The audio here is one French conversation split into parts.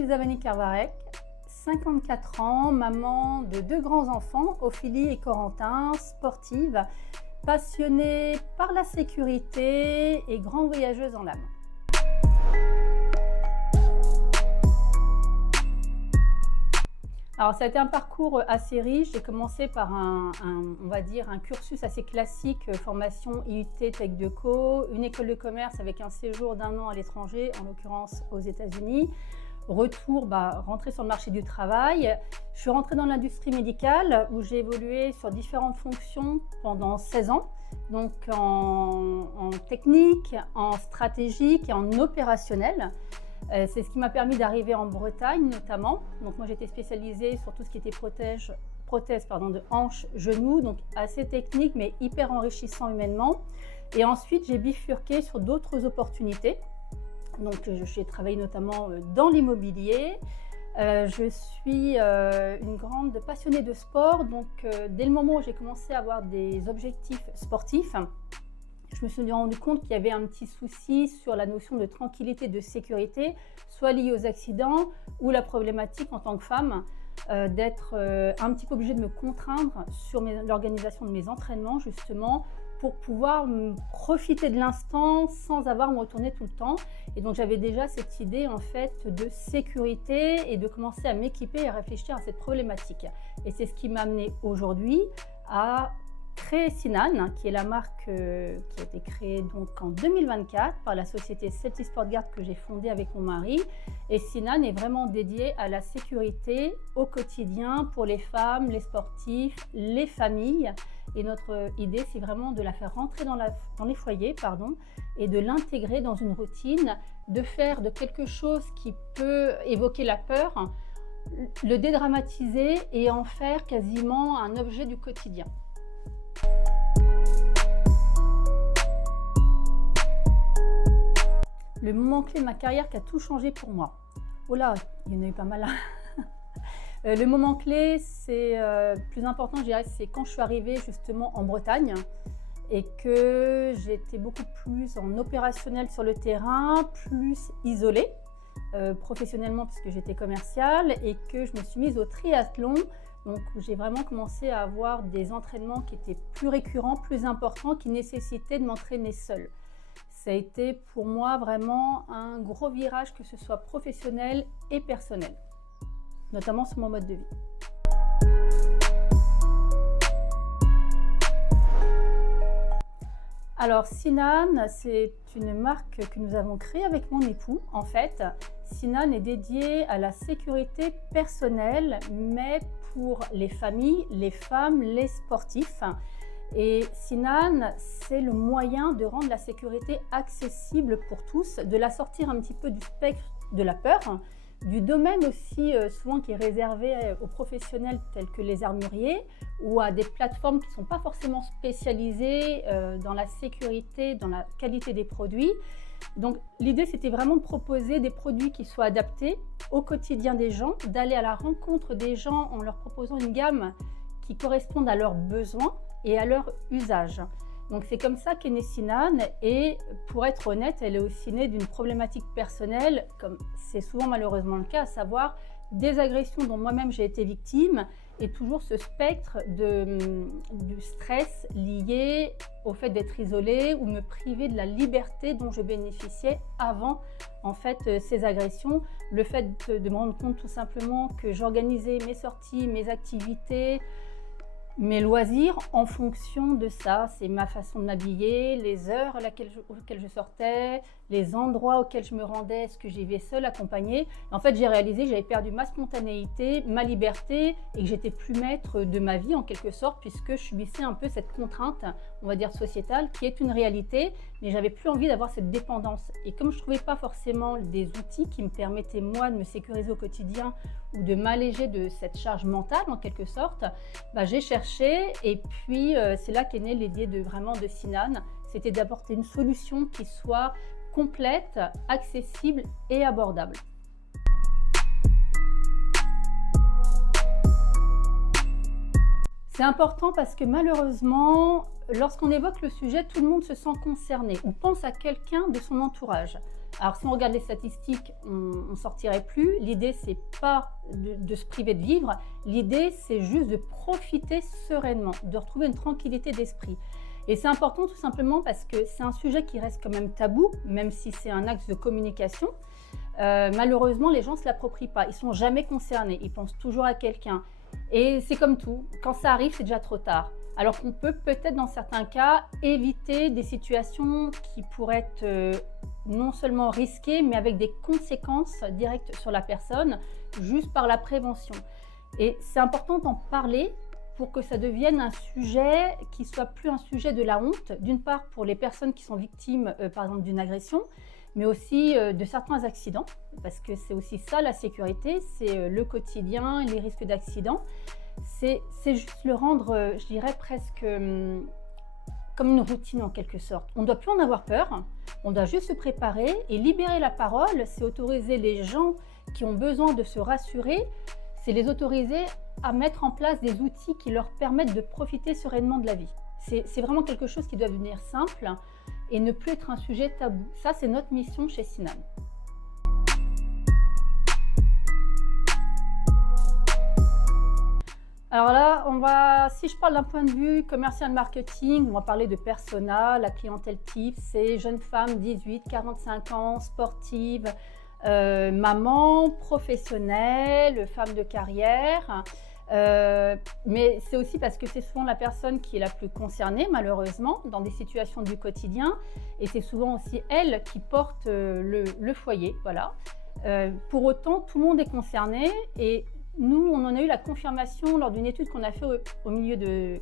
suis Zavani Carvarec, 54 ans, maman de 2 grands-enfants, Ophélie et Corentin, sportive, passionnée par la sécurité et grande voyageuse en l'âme. Alors ça a été un parcours assez riche. J'ai commencé par on va dire un cursus assez classique, formation IUT Tech Deco, une école de commerce avec un séjour d'1 an à l'étranger, en l'occurrence aux États-Unis. Retour, rentrée sur le marché du travail. Je suis rentrée dans l'industrie médicale où j'ai évolué sur différentes fonctions pendant 16 ans, donc en technique, en stratégique et en opérationnel. C'est ce qui m'a permis d'arriver en Bretagne notamment. Donc moi j'étais spécialisée sur tout ce qui était prothèse de hanches, genoux, donc assez technique mais hyper enrichissant humainement. Et ensuite j'ai bifurqué sur d'autres opportunités. Donc j'ai travaillé notamment dans l'immobilier. Je suis une grande passionnée de sport, donc dès le moment où j'ai commencé à avoir des objectifs sportifs, je me suis rendu compte qu'il y avait un petit souci sur la notion de tranquillité, de sécurité, soit liée aux accidents ou la problématique en tant que femme d'être un petit peu obligée de me contraindre sur l'organisation de mes entraînements justement pour pouvoir profiter de l'instant sans avoir à me retourner tout le temps. Et donc j'avais déjà cette idée en fait de sécurité et de commencer à m'équiper et à réfléchir à cette problématique. Et c'est ce qui m'a amené aujourd'hui à créer Sinan, qui est la marque qui a été créée donc en 2024 par la société Safety Sport Guard que j'ai fondée avec mon mari. Et Sinan est vraiment dédié à la sécurité au quotidien pour les femmes, les sportifs, les familles. Et notre idée, c'est vraiment de la faire rentrer dans les foyers et de l'intégrer dans une routine, de faire de quelque chose qui peut évoquer la peur, le dédramatiser et en faire quasiment un objet du quotidien. Le moment clé de ma carrière qui a tout changé pour moi. Oh là, il y en a eu pas mal. Le moment clé, c'est plus important, je dirais, c'est quand je suis arrivée justement en Bretagne et que j'étais beaucoup plus en opérationnel sur le terrain, plus isolée professionnellement puisque j'étais commerciale et que je me suis mise au triathlon. Donc j'ai vraiment commencé à avoir des entraînements qui étaient plus récurrents, plus importants, qui nécessitaient de m'entraîner seule. Ça a été pour moi vraiment un gros virage, que ce soit professionnel et personnel, notamment sur mon mode de vie. Alors Sinan, c'est une marque que nous avons créée avec mon époux. En fait, Sinan est dédié à la sécurité personnelle, mais pour les familles, les femmes, les sportifs. Et Sinan, c'est le moyen de rendre la sécurité accessible pour tous, de la sortir un petit peu du spectre de la peur, du domaine aussi souvent qui est réservé aux professionnels tels que les armuriers ou à des plateformes qui ne sont pas forcément spécialisées dans la sécurité, dans la qualité des produits. Donc l'idée c'était vraiment de proposer des produits qui soient adaptés au quotidien des gens, d'aller à la rencontre des gens en leur proposant une gamme qui corresponde à leurs besoins et à leur usage. Donc c'est comme ça qu'est née Sinan et pour être honnête, elle est aussi née d'une problématique personnelle, comme c'est souvent malheureusement le cas, à savoir des agressions dont moi-même j'ai été victime et toujours ce spectre du stress lié au fait d'être isolée ou me priver de la liberté dont je bénéficiais avant en fait ces agressions. Le fait de me rendre compte tout simplement que j'organisais mes sorties, mes activités, mes loisirs en fonction de ça. C'est ma façon de m'habiller, les heures auxquelles je sortais, les endroits auxquels je me rendais, est-ce que j'y vais seule, accompagnée. En fait, j'ai réalisé que j'avais perdu ma spontanéité, ma liberté et que j'étais plus maître de ma vie en quelque sorte puisque je subissais un peu cette contrainte, on va dire sociétale, qui est une réalité, mais j'avais plus envie d'avoir cette dépendance. Et comme je trouvais pas forcément des outils qui me permettaient moi de me sécuriser au quotidien ou de m'alléger de cette charge mentale en quelque sorte, j'ai cherché et puis c'est là qu'est née l'idée de Sinan, c'était d'apporter une solution qui soit complète, accessible et abordable. C'est important parce que malheureusement, lorsqu'on évoque le sujet, tout le monde se sent concerné ou pense à quelqu'un de son entourage. Alors si on regarde les statistiques, on ne sortirait plus. L'idée, c'est pas de se priver de vivre. L'idée, c'est juste de profiter sereinement, de retrouver une tranquillité d'esprit. Et c'est important tout simplement parce que c'est un sujet qui reste quand même tabou, même si c'est un axe de communication. Malheureusement, les gens ne se l'approprient pas. Ils ne sont jamais concernés. Ils pensent toujours à quelqu'un. Et c'est comme tout. Quand ça arrive, c'est déjà trop tard. Alors qu'on peut peut-être, dans certains cas, éviter des situations qui pourraient être non seulement risquées, mais avec des conséquences directes sur la personne, juste par la prévention. Et c'est important d'en parler pour que ça devienne un sujet qui soit plus un sujet de la honte, d'une part pour les personnes qui sont victimes, par exemple, d'une agression, mais aussi de certains accidents, parce que c'est aussi ça la sécurité, c'est le quotidien, les risques d'accidents. C'est juste le rendre, je dirais presque comme une routine en quelque sorte. On ne doit plus en avoir peur, on doit juste se préparer et libérer la parole, c'est autoriser les gens qui ont besoin de se rassurer, c'est les autoriser à mettre en place des outils qui leur permettent de profiter sereinement de la vie. C'est vraiment quelque chose qui doit devenir simple et ne plus être un sujet tabou. Ça, c'est notre mission chez Sinan. Alors là, si je parle d'un point de vue commercial marketing, on va parler de persona, la clientèle type, c'est jeune femme 18-45 ans, sportive, maman, professionnelle, femme de carrière. Mais c'est aussi parce que c'est souvent la personne qui est la plus concernée, malheureusement, dans des situations du quotidien. Et c'est souvent aussi elle qui porte le foyer. Voilà. Pour autant, tout le monde est concerné. Et nous, on en a eu la confirmation lors d'une étude qu'on a fait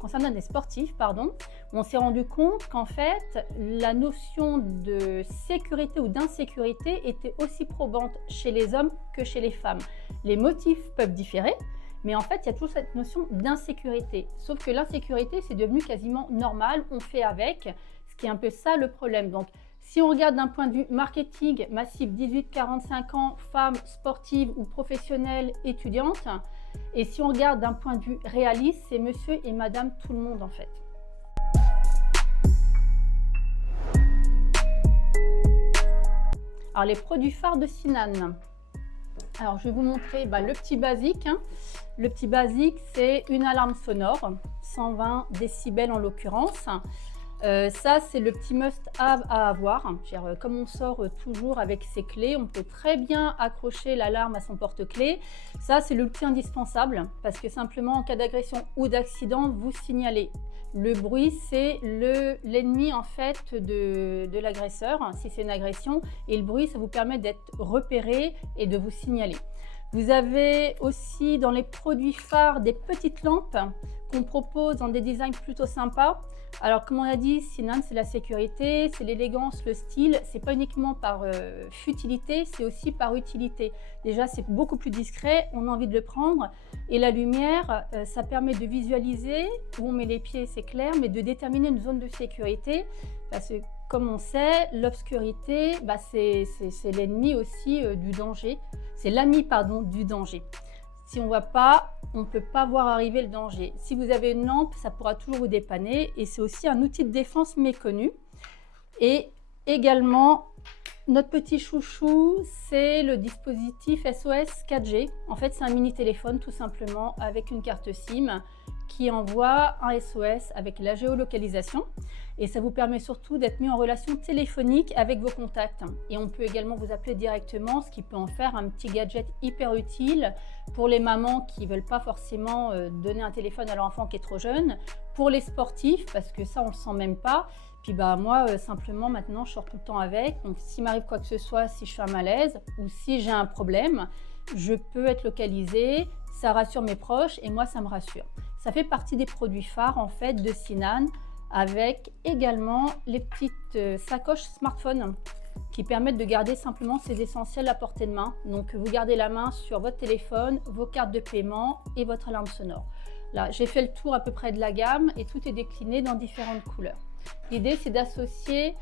concernant des sportifs, où on s'est rendu compte qu'en fait, la notion de sécurité ou d'insécurité était aussi probante chez les hommes que chez les femmes. Les motifs peuvent différer, mais en fait, il y a toujours cette notion d'insécurité. Sauf que l'insécurité, c'est devenu quasiment normal, on fait avec, ce qui est un peu ça le problème. Donc, si on regarde d'un point de vue marketing massif, 18-45 ans, femmes sportives ou professionnelles étudiantes, et si on regarde d'un point de vue réaliste, c'est monsieur et madame tout le monde en fait. Alors les produits phares de Sinan. Alors je vais vous montrer le petit basique. Le petit basique, c'est une alarme sonore, 120 décibels en l'occurrence. Ça, c'est le petit must-have à avoir. Comme on sort toujours avec ses clés, on peut très bien accrocher l'alarme à son porte-clés. Ça, c'est l'outil indispensable parce que simplement, en cas d'agression ou d'accident, vous signalez. Le bruit, c'est l'ennemi en fait de l'agresseur, si c'est une agression. Et le bruit, ça vous permet d'être repéré et de vous signaler. Vous avez aussi dans les produits phares des petites lampes qu'on propose dans des designs plutôt sympas. Alors comme on a dit, Sinan c'est la sécurité, c'est l'élégance, le style. C'est pas uniquement par futilité, c'est aussi par utilité. Déjà c'est beaucoup plus discret, on a envie de le prendre. Et la lumière, ça permet de visualiser où on met les pieds, c'est clair, mais de déterminer une zone de sécurité. Parce que comme on sait, l'obscurité, c'est l'ennemi aussi du danger. C'est l'ami du danger. Si on ne voit pas, on ne peut pas voir arriver le danger. Si vous avez une lampe, ça pourra toujours vous dépanner et c'est aussi un outil de défense méconnu. Et également, notre petit chouchou, c'est le dispositif SOS 4G. En fait, c'est un mini téléphone tout simplement avec une carte SIM qui envoie un SOS avec la géolocalisation. Et ça vous permet surtout d'être mis en relation téléphonique avec vos contacts. Et on peut également vous appeler directement, ce qui peut en faire un petit gadget hyper utile pour les mamans qui ne veulent pas forcément donner un téléphone à leur enfant qui est trop jeune, pour les sportifs, parce que ça, on ne le sent même pas. Puis moi, simplement, maintenant, je sors tout le temps avec. Donc, s'il m'arrive quoi que ce soit, si je suis à malaise ou si j'ai un problème, je peux être localisée. Ça rassure mes proches et moi, ça me rassure. Ça fait partie des produits phares, en fait, de Sinan, avec également les petites sacoches smartphone qui permettent de garder simplement ces essentiels à portée de main. Donc, vous gardez la main sur votre téléphone, vos cartes de paiement et votre alarme sonore. Là, j'ai fait le tour à peu près de la gamme et tout est décliné dans différentes couleurs. L'idée, c'est d'associer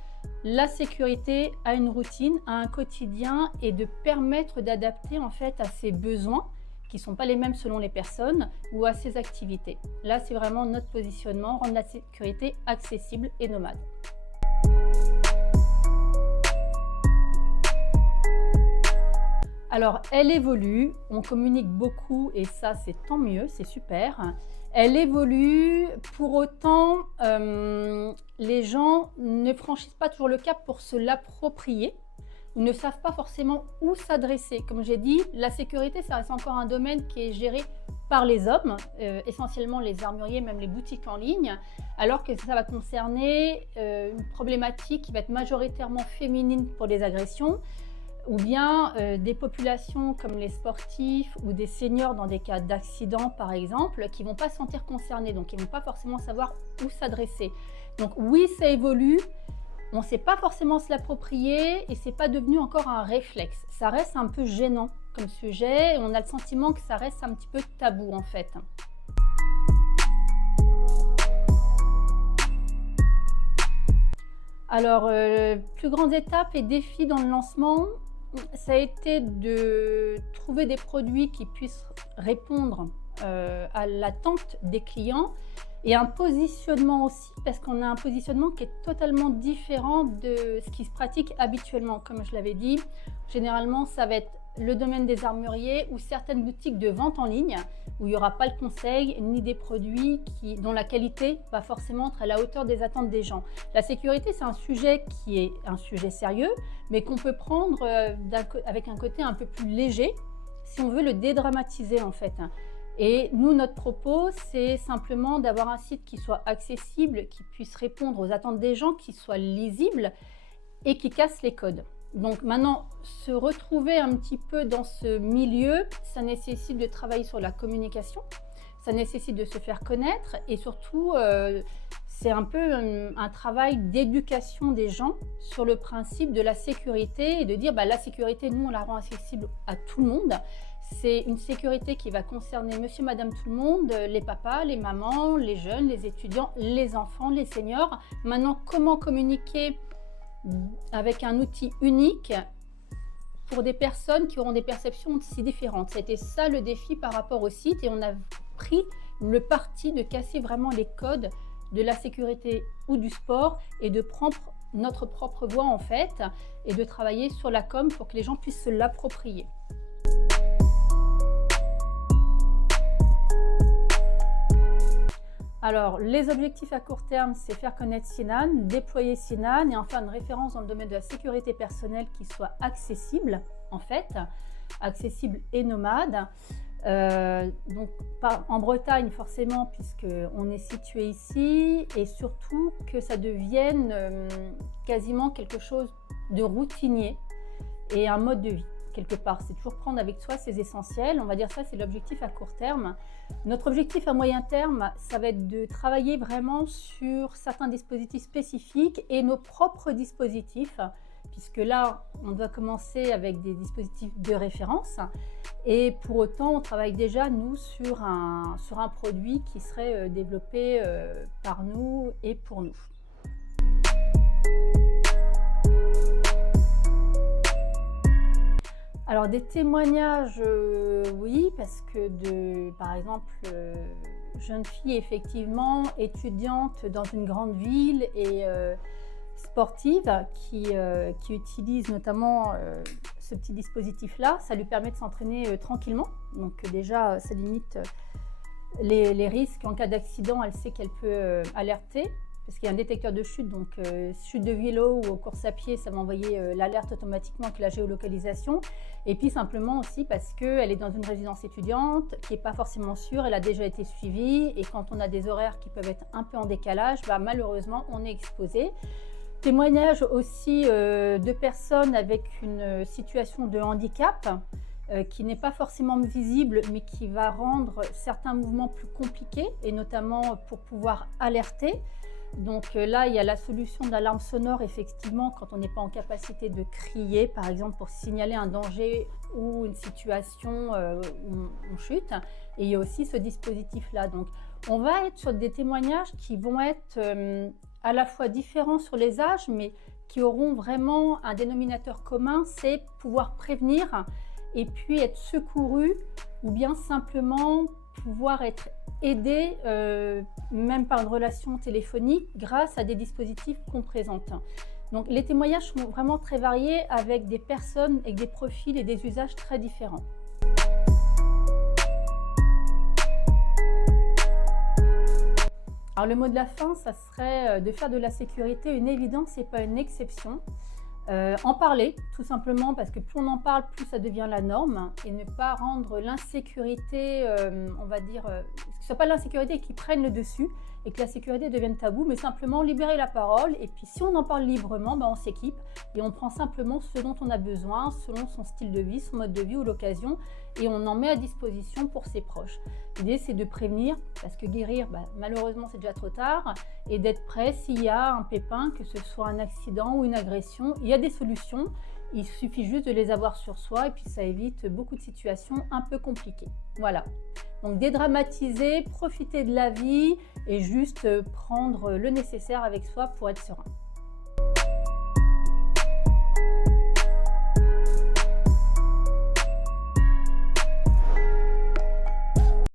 la sécurité à une routine, à un quotidien et de permettre d'adapter en fait à ses besoins qui ne sont pas les mêmes selon les personnes ou à ses activités. Là, c'est vraiment notre positionnement, rendre la sécurité accessible et nomade. Alors, elle évolue, on communique beaucoup et ça, c'est tant mieux, c'est super. Elle évolue, pour autant, les gens ne franchissent pas toujours le cap pour se l'approprier ou ne savent pas forcément où s'adresser. Comme j'ai dit, la sécurité, ça reste encore un domaine qui est géré par les hommes, essentiellement les armuriers, même les boutiques en ligne, alors que ça va concerner une problématique qui va être majoritairement féminine pour les agressions, ou bien des populations comme les sportifs ou des seniors dans des cas d'accident par exemple, qui ne vont pas se sentir concernés, donc ils ne vont pas forcément savoir où s'adresser. Donc oui, ça évolue, on ne sait pas forcément se l'approprier et ce n'est pas devenu encore un réflexe. Ça reste un peu gênant comme sujet et on a le sentiment que ça reste un petit peu tabou en fait. Alors, plus grande étape et défi dans le lancement, ça a été de trouver des produits qui puissent répondre à l'attente des clients et un positionnement aussi, parce qu'on a un positionnement qui est totalement différent de ce qui se pratique habituellement. Comme je l'avais dit, généralement, ça va être le domaine des armuriers ou certaines boutiques de vente en ligne où il n'y aura pas le conseil ni des produits dont la qualité va forcément être à la hauteur des attentes des gens. La sécurité, c'est un sujet qui est un sujet sérieux, mais qu'on peut prendre avec un côté un peu plus léger si on veut le dédramatiser en fait. Et nous, notre propos, c'est simplement d'avoir un site qui soit accessible, qui puisse répondre aux attentes des gens, qui soit lisible et qui casse les codes. Donc maintenant, se retrouver un petit peu dans ce milieu, ça nécessite de travailler sur la communication, ça nécessite de se faire connaître et surtout, c'est un peu un travail d'éducation des gens sur le principe de la sécurité et de dire la sécurité, nous, on la rend accessible à tout le monde. C'est une sécurité qui va concerner monsieur, madame, tout le monde, les papas, les mamans, les jeunes, les étudiants, les enfants, les seniors. Maintenant, comment communiquer avec un outil unique pour des personnes qui auront des perceptions si différentes? C'était ça le défi par rapport au site et on a pris le parti de casser vraiment les codes de la sécurité ou du sport et de prendre notre propre voix en fait et de travailler sur la com pour que les gens puissent se l'approprier. Alors, les objectifs à court terme, c'est faire connaître Sinan, déployer Sinan et en faire une référence dans le domaine de la sécurité personnelle qui soit accessible, en fait, accessible et nomade. Donc, en Bretagne, forcément, puisqu'on est situé ici, et surtout que ça devienne quasiment quelque chose de routinier et un mode de vie. Quelque part, c'est toujours prendre avec soi ses essentiels. On va dire ça, c'est l'objectif à court terme. Notre objectif à moyen terme, ça va être de travailler vraiment sur certains dispositifs spécifiques et nos propres dispositifs, puisque là, on doit commencer avec des dispositifs de référence. Et pour autant, on travaille déjà, nous, sur un produit qui serait développé par nous et pour nous. Alors des témoignages, oui, parce que par exemple, jeune fille effectivement, étudiante dans une grande ville et sportive qui utilise notamment ce petit dispositif-là, ça lui permet de s'entraîner tranquillement. Donc déjà, ça limite les risques. En cas d'accident, elle sait qu'elle peut alerter. Parce qu'il y a un détecteur de chute, donc chute de vélo ou course à pied, ça va envoyer l'alerte automatiquement avec la géolocalisation. Et puis simplement aussi parce qu'elle est dans une résidence étudiante qui n'est pas forcément sûre, elle a déjà été suivie et quand on a des horaires qui peuvent être un peu en décalage, malheureusement on est exposé. Témoignage aussi de personnes avec une situation de handicap qui n'est pas forcément visible mais qui va rendre certains mouvements plus compliqués et notamment pour pouvoir alerter. Donc là, il y a la solution d'alarme sonore, effectivement, quand on n'est pas en capacité de crier, par exemple, pour signaler un danger ou une situation où on chute. Et il y a aussi ce dispositif-là. Donc, on va être sur des témoignages qui vont être à la fois différents sur les âges, mais qui auront vraiment un dénominateur commun, c'est pouvoir prévenir et puis être secouru ou bien simplement pouvoir être aidé, même par une relation téléphonique, grâce à des dispositifs qu'on présente. Donc les témoignages sont vraiment très variés avec des personnes, avec des profils et des usages très différents. Alors le mot de la fin, ça serait de faire de la sécurité une évidence et pas une exception. En parler, tout simplement, parce que plus on en parle, plus ça devient la norme, et ne pas rendre l'insécurité, on va dire, que ce ne soit pas l'insécurité qui prenne le dessus et que la sécurité devienne tabou, mais simplement libérer la parole. Et puis si on en parle librement, on s'équipe et on prend simplement ce dont on a besoin, selon son style de vie, son mode de vie ou l'occasion, et on en met à disposition pour ses proches. L'idée, c'est de prévenir, parce que guérir, malheureusement, c'est déjà trop tard, et d'être prêt s'il y a un pépin, que ce soit un accident ou une agression. Il y a des solutions, il suffit juste de les avoir sur soi, et puis ça évite beaucoup de situations un peu compliquées. Voilà. Donc dédramatiser, profiter de la vie et juste prendre le nécessaire avec soi pour être serein.